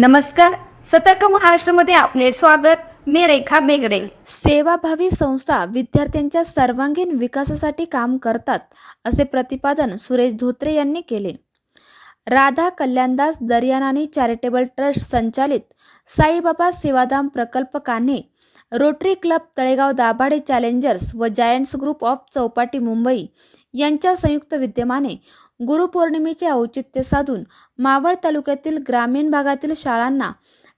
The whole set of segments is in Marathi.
नमस्कार. सतर्क महाराष्ट्रामध्ये आपले स्वागत. मी रेखा बेगडे. सेवाभावी संस्था विद्यार्थ्यांच्या सर्वांगीण विकासासाठी काम करतात असे प्रतिपादन सुरेश धोत्रे यांनी केले. राधा कल्याणदास दर्यानानी चॅरिटेबल ट्रस्ट संचालित साईबाबा सेवाधाम प्रकल्प Kanhe Rotary club Talegaon Dabhade Challengers व Giants group of Chowpatty Mumbai यांच्या संयुक्त विद्यमाने गुरुपौर्णिमेचे औचित्य साधून मावळ तालुक्यातील ग्रामीण भागातील शाळांना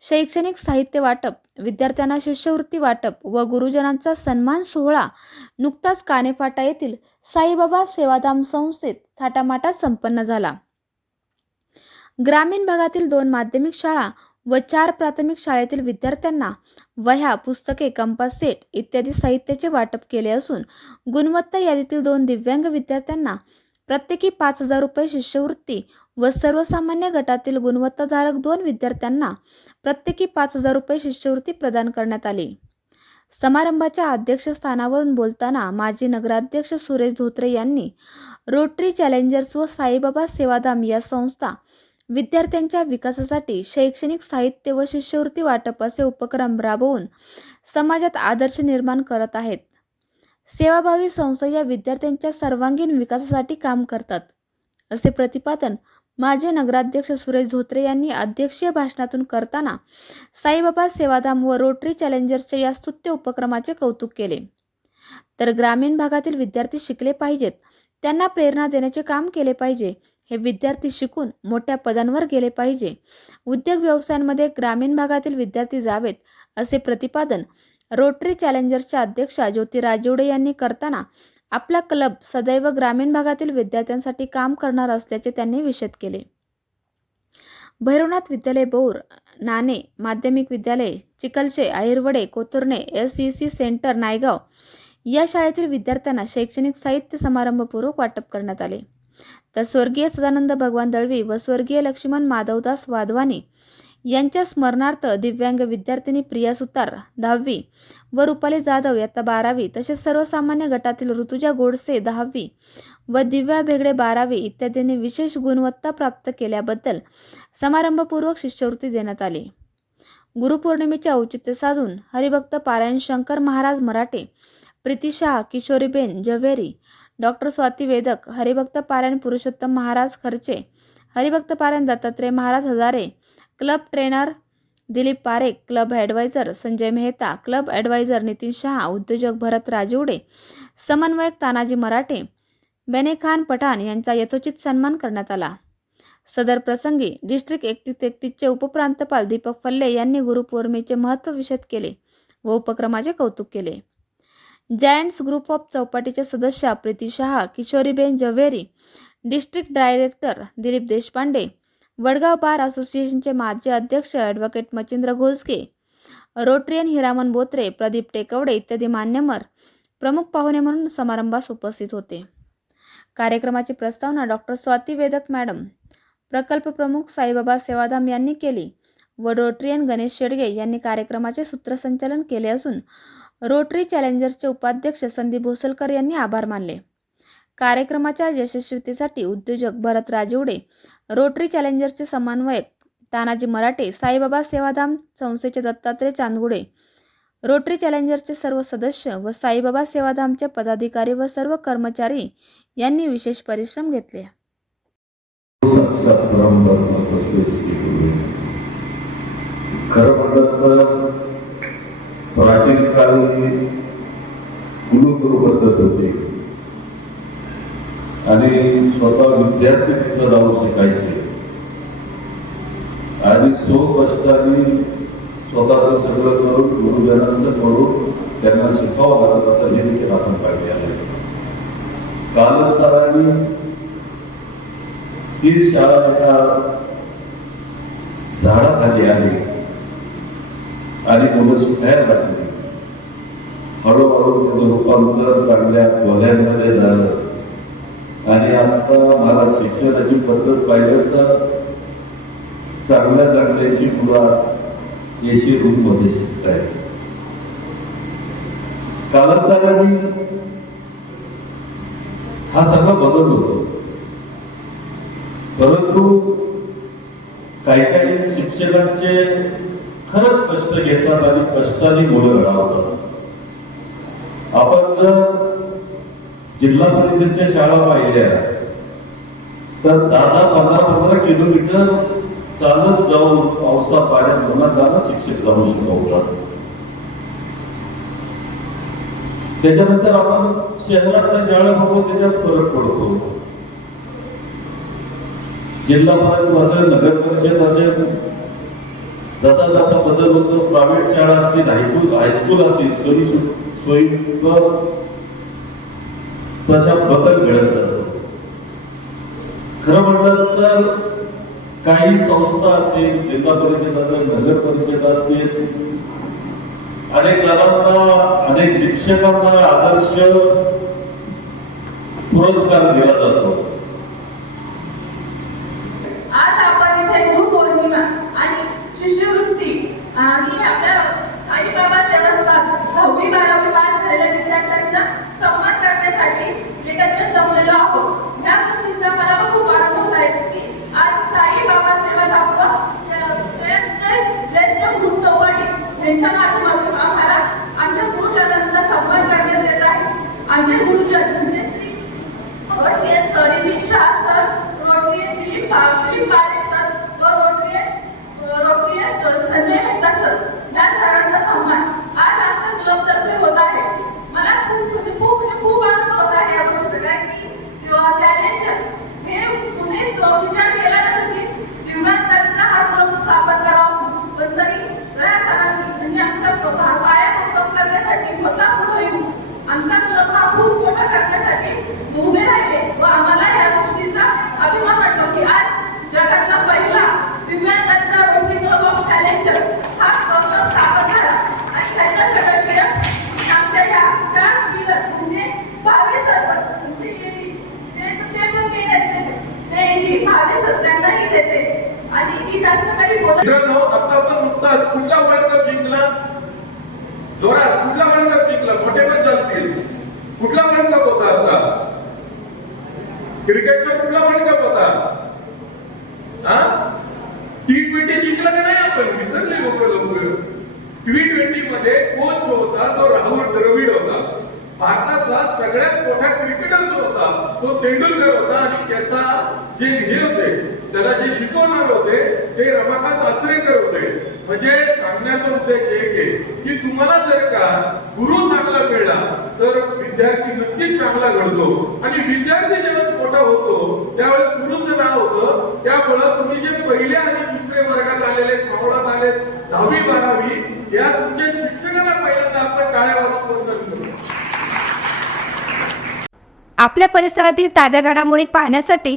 शैक्षणिक साहित्य वाटप विद्यार्थ्यांना शिष्यवृत्ती वाटप व गुरुजनांचा सन्मान सोहळा नुकताच कानेफाटा येथील साईबाबा सेवाधाम संस्थेत थाटामाटात संपन्न झाला. ग्रामीण भागातील दोन माध्यमिक शाळा व चार प्राथमिक शाळेतील विद्यार्थ्यांना वह्या पुस्तके कंपास सेट इत्यादी साहित्याचे वाटप केले असून गुणवत्ता यादीतील दोन दिव्यांग विद्यार्थ्यांना प्रत्येकी पाच हजार रुपये शिष्यवृत्ती व सर्वसामान्य गटातील गुणवत्ताधारक दोन विद्यार्थ्यांना प्रत्येकी पाच हजार रुपये शिष्यवृत्ती प्रदान करण्यात आली. समारंभाच्या अध्यक्षस्थानावरून बोलताना माजी नगराध्यक्ष सुरेश धोत्रे यांनी रोटरी चॅलेंजर्स व साईबाबा सेवाधाम या संस्था विद्यार्थ्यांच्या विकासासाठी शैक्षणिक साहित्य व शिष्यवृत्ती वाटप असे उपक्रम राबवून समाजात आदर्श निर्माण करत आहेत. सेवाभावी संस्था या विद्यार्थ्यांच्या सर्वांगीण विकासासाठी काम करतात. असे प्रतिपादन माजी नगराध्यक्ष सुरेश धोत्रे यांनी अध्यक्षीय भाषणातून करताना साईबाबा सेवाधाम व रोटरी चॅलेंजर्सच्या या स्तुत्य उपक्रमाचे कौतुक केले. तर ग्रामीण भागातील विद्यार्थी शिकले पाहिजेत त्यांना प्रेरणा देण्याचे काम केले पाहिजे हे विद्यार्थी शिकून मोठ्या पदांवर गेले पाहिजे उद्योग व्यवसायांमध्ये ग्रामीण भागातील विद्यार्थी जावेत असे प्रतिपादन रोटरी चॅलेंजर्सच्या अध्यक्षा ज्योती राजवडे यांनी करताना आपला क्लब सदैव ग्रामीण भागातील विद्यार्थ्यांसाठी काम करणार असल्याचे त्यांनी विषद केले. भैरवनाथ विद्यालय बौर नाणे माध्यमिक विद्यालय चिकलचे Ahirwade Kothurne S E C centre Naigaon या शाळेतील विद्यार्थ्यांना शैक्षणिक साहित्य समारंभपूर्वक वाटप करण्यात आले. तर स्वर्गीय सदानंद भगवान दळवी व स्वर्गीय लक्ष्मण माधवदास वाधवानी यांच्या स्मरणार्थ दिव्यांग विद्यार्थिनी प्रिया सुतार दहावी व रुपाली जाधव इयत्ता बारावी तसेच सर्वसामान्य गटातील ऋतुजा गोडसे दहावी व दिव्या भेगडे बारावी इत्यादींनी विशेष गुणवत्ता प्राप्त केल्याबद्दल समारंभपूर्वक शिष्यवृत्ती देण्यात आली. गुरुपौर्णिमेचे औचित्य साधून हरिभक्त पारायण शंकर महाराज मराठे प्रीती शाह किशोरीबेन जवेरी डॉक्टर स्वाती वेदक हरिभक्त पारायण पुरुषोत्तम महाराज खर्चे हरिभक्त पारायण Dattatray Maharaj Hazare club trainer Dilip Parekh club advisor Sanjay Mehta club advisor Nitin Shah उद्योजक भरत राजिवडे समन्वयक तानाजी मराठे बेनेखान पठाण यांचा यथोचित सन्मान करण्यात आला. सदर प्रसंगी डिस्ट्रिक्ट एकतीस तेहतीसचे उपप्रांतपाल दीपक फल्ले यांनी गुरुपौर्णिमेचे महत्त्व विशद केले व उपक्रमाचे कौतुक केले. जायंट्स ग्रुप ऑफ चौपाटीच्या सदस्या Preeti Shah Kishoriben Javeri district director Dilip Deshpande Vadgaon bar असोसिएशनचे माजी अध्यक्ष ॲडव्होकेट मचिंद्र घोसके रोटरियन हिरामन बोत्रे प्रदीप टेकवडे इत्यादी मान्यवर प्रमुख पाहुणे म्हणून समारंभास उपस्थित होते. कार्यक्रमाची प्रस्तावना डॉक्टर स्वाती वेदक मॅडम प्रकल्प प्रमुख साईबाबा सेवाधाम यांनी केली व रोटरियन गणेश शेडगे यांनी कार्यक्रमाचे सूत्रसंचालन केले असून रोटरी चॅलेंजर्सचे उपाध्यक्ष संदीप भोसलकर यांनी आभार मानले. कार्यक्रमाच्या यशस्वीतेसाठी उद्योजक भरत राजवडे रोटरी चॅलेंजरचे समन्वयक तानाजी मराठे साईबाबा सेवाधाम संस्थेचे दत्तात्रय चांदगुडे रोटरी चॅलेंजरचे सर्व सदस्य व साईबाबा सेवाधामचे पदाधिकारी व सर्व कर्मचारी यांनी विशेष परिश्रम घेतले. प्राचीन काळी पद्धत होती. आणि स्वतः विद्यार्थी तिथं जाऊन शिकायचे. आणि सो कष्टाने स्वतःच सगळं करून गुरुजनांचं करून त्यांना शिकावं लागत असं हे देखील आपण पाहिजे आहे. कालांतराने ती शाळा एका झाडाखाली आली आणि मुलं शिकायला लागली. हळूहळू त्याचं रूपांतर चांगल्या खोल्यांमध्ये झालं. आणि आता मला शिक्षणाची पद्धत पाहिजे तर चांगल्या चांगल्याची मुला एसी रूममध्ये शिकताय कालांतराने हा सगळा बदल होतो. परंतु काही काही शिक्षकांचे खरंच कष्ट घेतात आणि कष्टाने मुलं घडवतात आपण जर जिल्हा परिषदच्या शाळा पाहिल्या. तर दहा दहा पंधरा पंधरा किलोमीटर चालत जाऊन पावसा पाण्यात मुलांना शिक्षक जाऊन शिकवतात. त्याच्यानंतर आपण शहरातल्या शाळा बघू त्याच्यात फरक पडतो. जिल्हा परिषद असेल नगर परिषद असेल जसा जसा बदल होतो प्रायव्हेट शाळा असतील हायस्कूल हायस्कूल असेल सोयी सोयी तशा बदल घडत जातो. खरं म्हटलं तर काही संस्था असेल जिल्हा परिषद असेल नगर परिषद असतील अनेक जणांना अनेक शिक्षकांना आदर्श पुरस्कार दिला जातो आज आपण इथे गुरुपौर्णिमा आणि शिष्यवृत्ती आणि आपल्या साईबाबा सेवास्थान दहावी बारावी पास झालेल्या विद्यार्थ्यांचा सन्मान करण्यासाठी एकत्र जमलेलो आहोत या गोष्टींचा मला पण खूप आनंद होत आहे की आज साईबाबा सेवा धाम ज्येष्ठ ग्रुप चौपाटी यांच्या माध्यमातून आम्हाला आमच्या गुरुजनांचा सन्मान करण्यात येत आहे आमचे गुरुजन म्हणजे Shri Rotarian sir Nitish Shah sir Rotarian Dilip पा- दिलीप पारे सर व Rotarian Rotarian Sanjay Mehta sir या सरांचा सन्मान आज आमच्या क्लबतर्फे होत आहे मला खूप म्हणजे खूप म्हणजे खूप आनंद होत आहे या गोष्टीचा कारण की टॅलेंट हे कुणी जो विचार केला नसेल की दिव्यांगांचा हा क्लब स्थापन करावा म्हणून. पण तरी या सरांनी म्हणजे आमच्या पा- पाया भक्कम करण्यासाठी स्वतः पुढे येऊन आमचा क्लब हा खूप मोठा करण्यासाठी उभे राहिले व आम्हाला या गोष्टीचा अभिमान वाटतो की आज जगातला पहिला दिव्यांगांचा रोटरी क्लब ऑफ चॅलेंजर हा क्लब स्थापन झाला आणि त्याचा सदस्य आमच्या ह्या चार पिलर म्हणजे भावे सर म्हणजे याची ते ते पण केले आहेत ते याची भावे सर त्यांनाही देते आणि मी जास्त काही बोलत मित्रांनो आता आपण नुकताच कुठला वर्ल्ड कप जिंकला? जोरात कुठला वर्ल्ड कप जिंकला? मोठे पण चालतील. कुठला वर्ल्ड कप होता आता? क्रिकेटचा कुठला वर्ल्ड कप होता? हा? टी ट्वेंटी जिंकला का नाही आपण? विसरले लोक लवकर. टी ट्वेंटी मध्ये कोच होता तो राहुल द्रविड होता. भारतातला सगळ्यात मोठा क्रिकेटर जो होता तो तेंडुलकर होता आणि त्याचा जे हे होते त्याला जे शिकवणार होते हे रमाकांत आचरेकर होते. म्हणजे सांगण्याचा उद्देश एक आहे की तुम्हाला जर का गुरु चांगला मिळला तर विद्यार्थी नक्कीच चांगला घडतो. आणि विद्यार्थी ज्यावेळेस मोठा होतो त्यावेळेस गुरुचं नाव होतं. त्यामुळं तुम्ही जे पहिले आणि दुसरे वर्गात आलेले मावळात आले दहावी बारावी या तुमच्या शिक्षकांना पहिल्यांदा आपण टाळ्या वाजवून आपल्या परिसरातील ताज्या घडामोडी पाहण्यासाठी